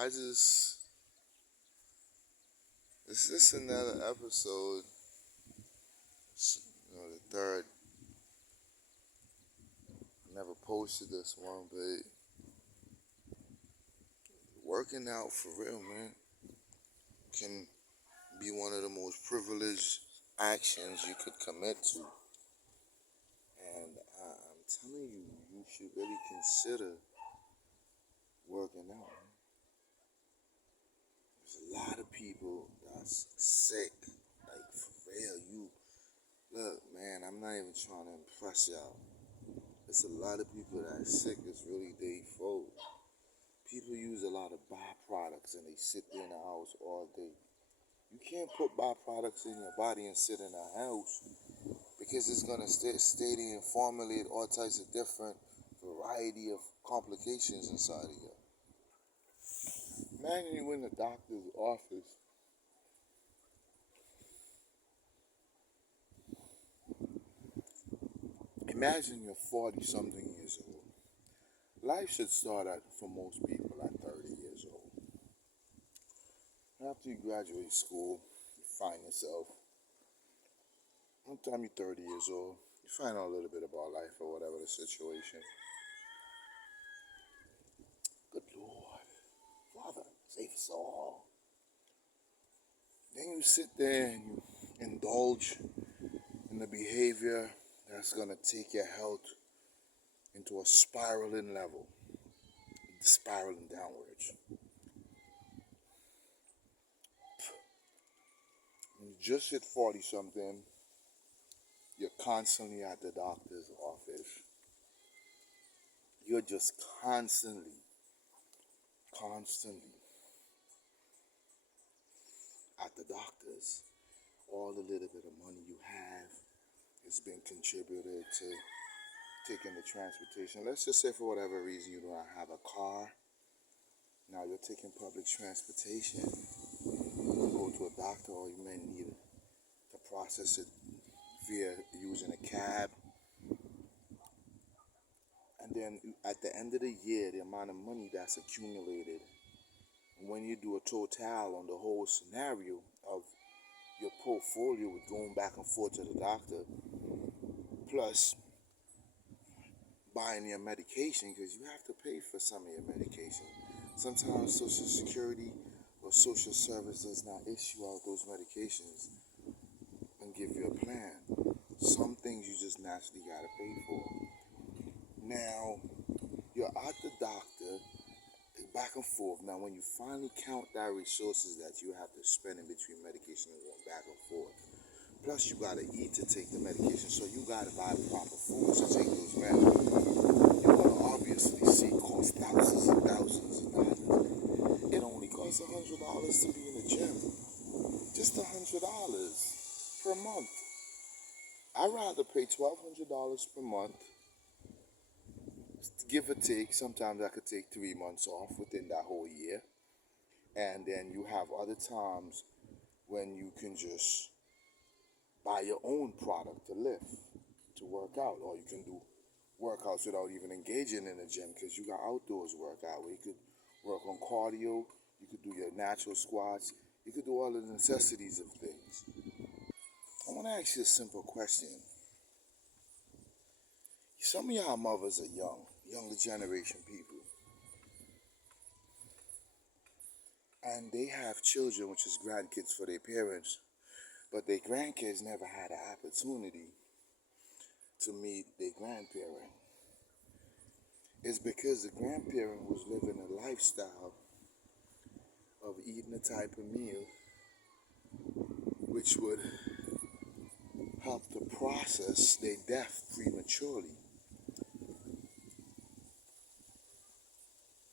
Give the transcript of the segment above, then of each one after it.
I just This is just another episode. The third. Never posted this one, but working out for real, man, can be one of the most privileged actions you could commit to. And I'm telling you, you should really consider working out. Man. There's a lot of people that's sick, like for real. You look, man. I'm not even trying to impress y'all. There's a lot of people that are sick. It's really their fault. People use a lot of byproducts and they sit there in the house all day. You can't put byproducts in your body and sit in a house because it's gonna stay there and formulate all types of different variety of complications inside of you. Imagine you in the doctor's office. Imagine you're 40 something years old. Life should start at, for most people, at 30 years old. After you graduate school, you find yourself, one time you're 30 years old, you find out a little bit about life or whatever the situation. Good Lord, Father, save us all. Then you sit there and you indulge in the behavior that's going to take your health into a spiraling level, spiraling downwards. You just hit 40 something, you're constantly at the doctor's office. You're just constantly at the doctor's. All the little bit of money you have has been contributed to taking the transportation. Let's just say for whatever reason you don't have a car. Now you're taking public transportation to go to a doctor, or you may need to process it via using a cab. And then at the end of the year, the amount of money that's accumulated, when you do a total on the whole scenario of your portfolio with going back and forth to the doctor, plus buying your medication, because you have to pay for some of your medication. Sometimes Social Security or social service does not issue out those medications and give you a plan. Some things you just naturally gotta pay for. Now, you're at the doctor, back and forth. Now, when you finally count that resources that you have to spend in between medication and going back and forth, plus you gotta eat to take the medication, so you gotta buy proper foods to take those meds. You're gonna obviously see cost thousands and thousands of dollars. It only costs $100 to be in the gym. Just $100 per month. I'd rather pay $1,200 per month, give or take. Sometimes I could take 3 months off within that whole year. And then you have other times when you can just buy your own product to lift, to work out. Or you can do workouts without even engaging in the gym, because you got outdoors workout where you could work on cardio, you could do your natural squats, you could do all the necessities of things. I want to ask you a simple question. Some of y'all mothers are younger generation people. And they have children, which is grandkids for their parents. But their grandkids never had an opportunity to meet their grandparent. It's because the grandparent was living a lifestyle of eating a type of meal which would help to process their death prematurely.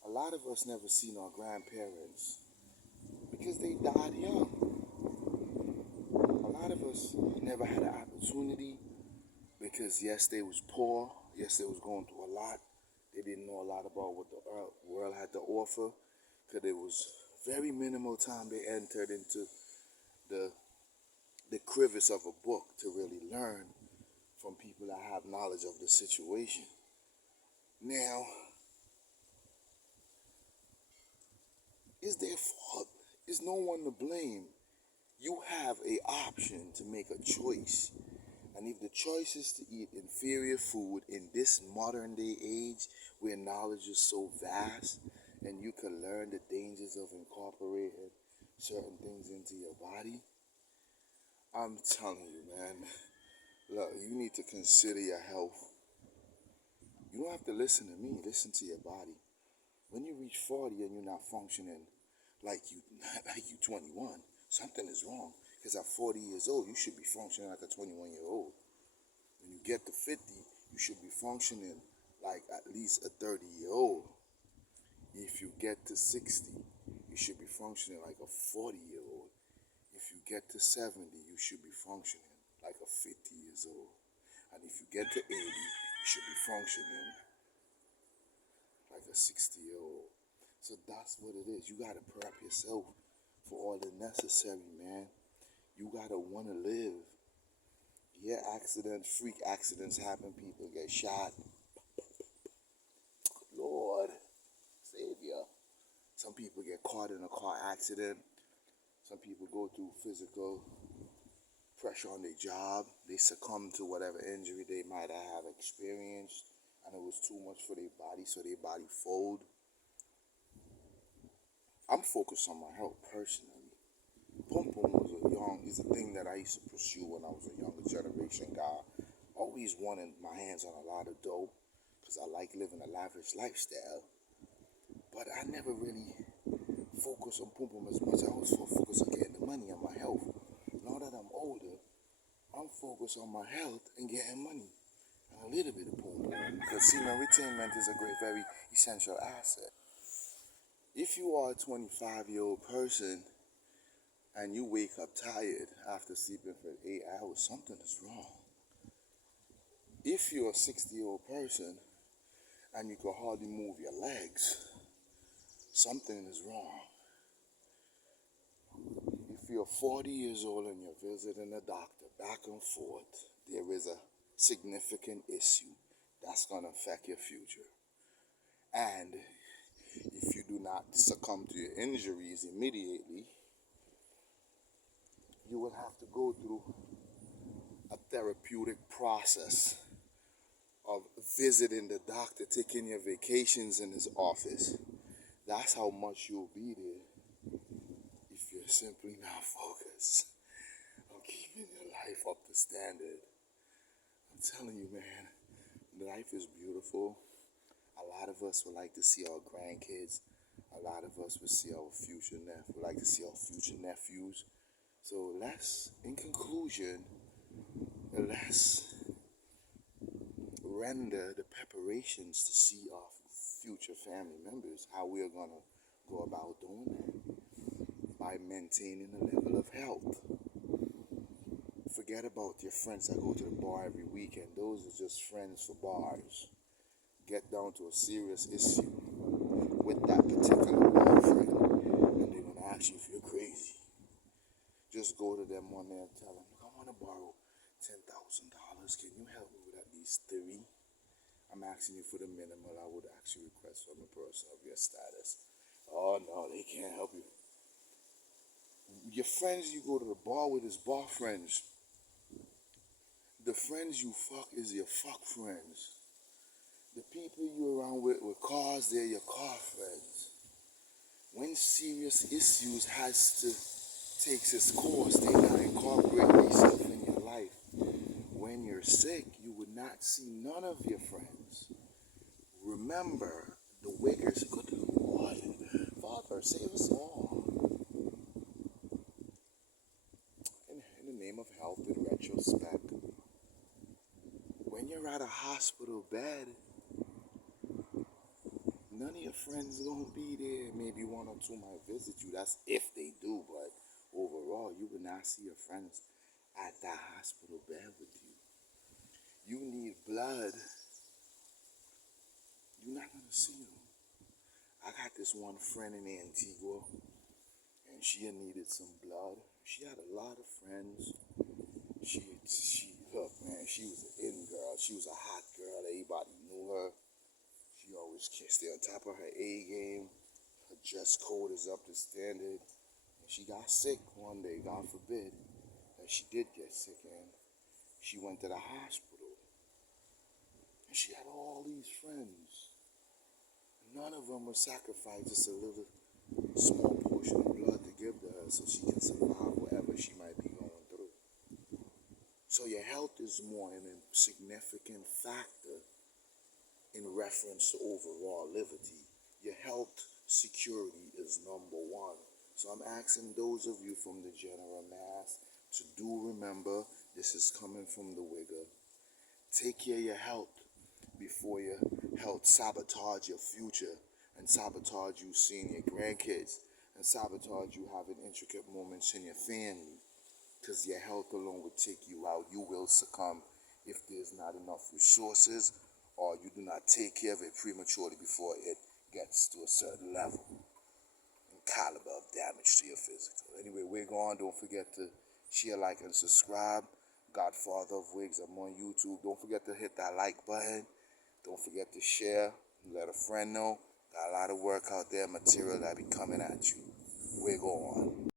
A lot of us never seen our grandparents because they died young. A lot of us never had an opportunity because yes, they was poor, yes, they was going through a lot. They didn't know a lot about what the world had to offer, because it was very minimal time they entered into the crevice of a book to really learn from people that have knowledge of the situation. Now, It's their fault. It's no one to blame. You have a option to make a choice. And if the choice is to eat inferior food in this modern day age where knowledge is so vast and you can learn the dangers of incorporating certain things into your body, I'm telling you, man, look, you need to consider your health. You don't have to listen to me, listen to your body. When you reach 40 and you're not functioning like you like you 21, something is wrong. Because at 40 years old, you should be functioning like a 21-year-old. When you get to 50, you should be functioning like at least a 30-year-old. If you get to 60, you should be functioning like a 40-year-old. If you get to 70, you should be functioning like a 50 years old. And if you get to 80, you should be functioning like a 60-year-old. So that's what it is. You got to prep yourself for all the necessary, man. You got to want to live. Yeah, accidents, freak accidents happen. People get shot. Lord, Savior. Some people get caught in a car accident. Some people go through physical pressure on their job. They succumb to whatever injury they might have experienced. And it was too much for their body, so their body fold. I'm focused on my health personally. Pum Pum is a thing that I used to pursue when I was a younger generation guy. Always wanted my hands on a lot of dough because I like living a lavish lifestyle. But I never really focused on Pum Pum as much. I was focused on getting the money and my health. Now that I'm older, I'm focused on my health and getting money. And a little bit of Pum Pum. Because semen retainment is a great, very essential asset. If you are a 25-year-old person and you wake up tired after sleeping for 8 hours, something is wrong. If you're a 60-year-old person and you can hardly move your legs, something is wrong. If you're 40 years old and you're visiting a doctor back and forth, there is a significant issue that's going to affect your future. And if you do not succumb to your injuries immediately, you will have to go through a therapeutic process of visiting the doctor, taking your vacations in his office. That's how much you'll be there if you're simply not focused on keeping your life up to standard. I'm telling you, man, life is beautiful. A lot of us would like to see our grandkids. A lot of us would see our future would like to see our future nephews. So in conclusion, let's render the preparations to see our future family members, how we're going to go about doing that by maintaining a level of health. Forget about your friends that go to the bar every weekend. Those are just friends for bars. Get down to a serious issue with that particular boyfriend, and they're going to ask you if you're crazy. Just go to them one day and tell them, look, I want to borrow $10,000. Can you help me with at least 3? I'm asking you for the minimal I would actually request from a person of your status. Oh, no, they can't help you. Your friends you go to the bar with is bar friends. The friends you fuck is your fuck friends. The people you're around with cars, they're your car friends. When serious issues has to take its course, they not incorporate themselves in your life. When you're sick, you would not see none of your friends. Remember, the wickers, go to the Lord. Father, save us all. In the name of health, in retrospect, when you're at a hospital bed, none of your friends are going to be there. Maybe 1 or 2 might visit you. That's if they do, but overall, you will not see your friends at that hospital bed with you. You need blood. You're not going to see them. I got this one friend in Antigua, and she needed some blood. She had a lot of friends. Look, man, she was an in girl. She was a hot girl. Everybody knew her. She always stay on top of her A game. Her dress code is up to standard. And she got sick one day, God forbid, that she did get sick, and she went to the hospital. And she had all these friends. None of them would sacrifice just a little small portion of blood to give to her so she can survive whatever she might be going through. So your health is more an significant factor in reference to overall liberty. Your health security is number one. So I'm asking those of you from the general mass to do remember, this is coming from the Wigger. Take care of your health before your health sabotage your future and sabotage you seeing your grandkids and sabotage you having intricate moments in your family. Because your health alone will take you out. You will succumb if there's not enough resources or you do not take care of it prematurely before it gets to a certain level and caliber of damage to your physical. Anyway, we're gone. Don't forget to share, like, and subscribe. Godfather of Wigs, I'm on YouTube. Don't forget to hit that like button. Don't forget to share. Let a friend know. Got a lot of work out there, material that be coming at you. Wig on.